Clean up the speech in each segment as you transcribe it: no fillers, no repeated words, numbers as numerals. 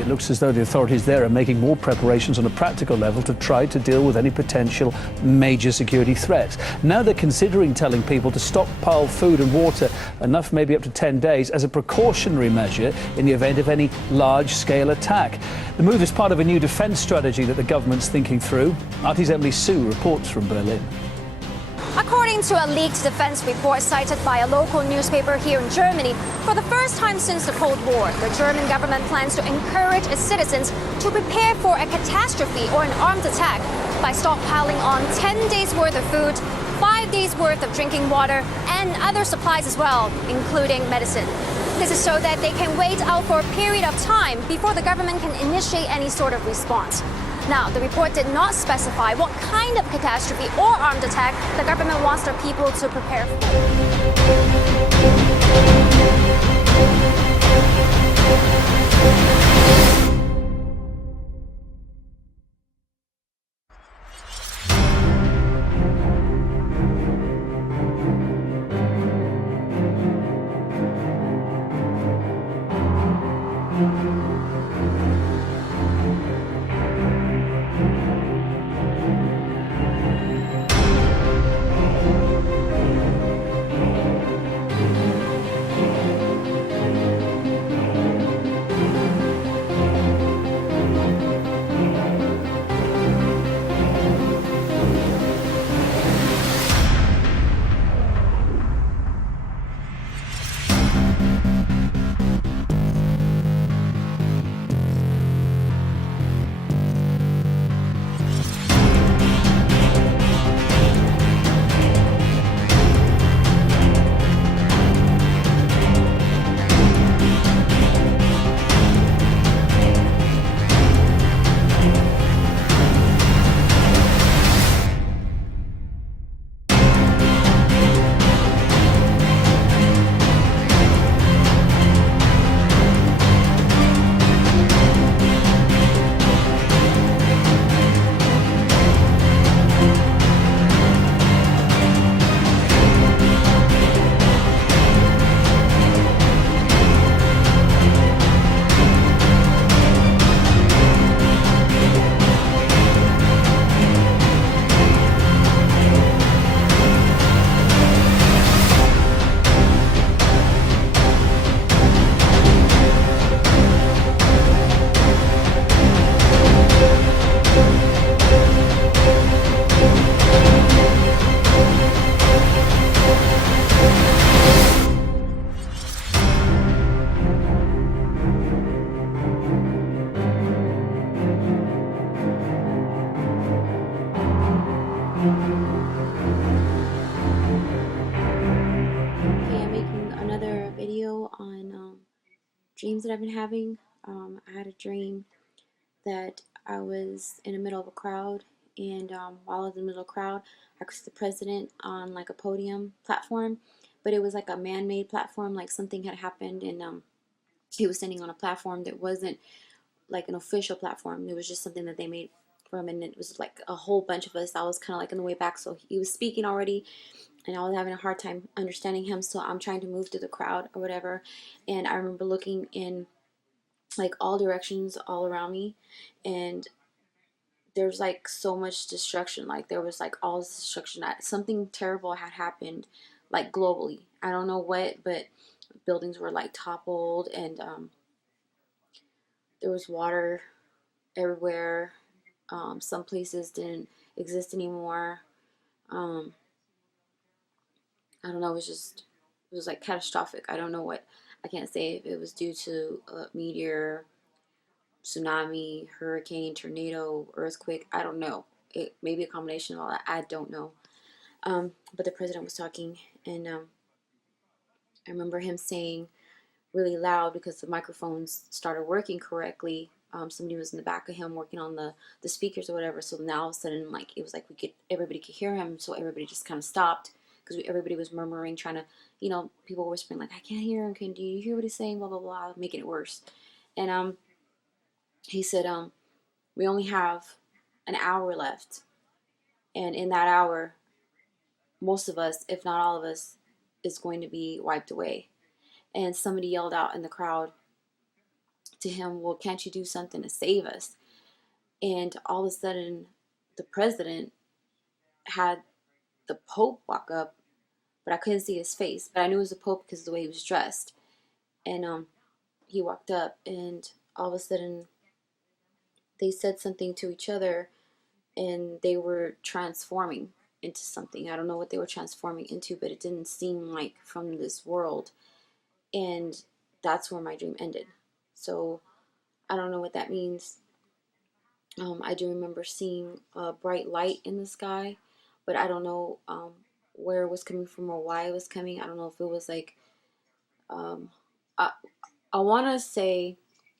It looks as though the authorities there are making more preparations on a practical level to try to deal with any potential major security threats. Now they're considering telling people to stockpile food and water, enough maybe up to 10 days, as a precautionary measure in the event of any large-scale attack. The move is part of a new defence strategy that the government's thinking through. RT's Emily Sue reports from Berlin. According to a leaked defense report cited by a local newspaper here in Germany, for the first time since the Cold War, the German government plans to encourage its citizens to prepare for a catastrophe or an armed attack by stockpiling on 10 days worth of food, 5 days worth of drinking water, and other supplies as well, including medicine. This is so that they can wait out for a period of time before the government can initiate any sort of response. Now, the report did not specify what kind of catastrophe or armed attack the government wants their people to prepare dreams that I've been having. I had a dream that I was in the middle of a crowd, and while I was in the middle of the crowd, I could see the president on like a podium platform, but it was like a man-made platform, like something had happened, and he was standing on a platform that wasn't like an official platform. It was just something that they made for him, and it was like a whole bunch of us. I was kind of like in the way back, so he was speaking already, and I was having a hard time understanding him, so I'm trying to move through the crowd or whatever. And I remember looking in like all directions all around me, and there's like so much destruction. Like there was like all this destruction, that something terrible had happened, like globally. I don't know what, but buildings were like toppled, and there was water everywhere. Some places didn't exist anymore. I don't know, it was like catastrophic. I don't know what, I can't say if it was due to a meteor, tsunami, hurricane, tornado, earthquake. I don't know. it may be a combination of all that. I don't know. But the president was talking, and I remember him saying really loud, because the microphones started working correctly. Somebody was in the back of him working on the speakers or whatever. So now all of a sudden, like, it was like everybody could hear him. So everybody just kind of stopped, because everybody was murmuring, trying to, people were whispering like, I can't hear him. Do you hear what he's saying? Blah blah blah, making it worse. And he said, we only have an hour left, and in that hour, most of us, if not all of us, is going to be wiped away. And somebody yelled out in the crowd to him, well, can't you do something to save us? And all of a sudden, the president had the Pope walk up, but I couldn't see his face. But I knew it was the Pope because of the way he was dressed. And he walked up, and all of a sudden, they said something to each other, and they were transforming into something. I don't know what they were transforming into, but it didn't seem like from this world. And that's where my dream ended. So I don't know what that means. I do remember seeing a bright light in the sky, but I don't know where it was coming from or why it was coming. I don't know if it was like, I, I want to say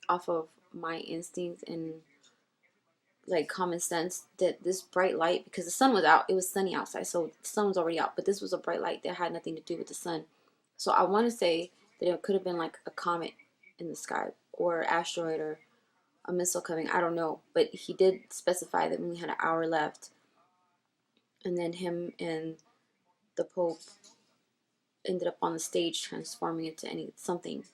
off of my instincts and like common sense, that this bright light, because the sun was out, it was sunny outside, so the sun was already out, but this was a bright light that had nothing to do with the sun. So I want to say that it could have been like a comet in the sky, or asteroid, or a missile coming. I don't know, but he did specify that we only had an hour left, and then him and the Pope ended up on the stage transforming into something.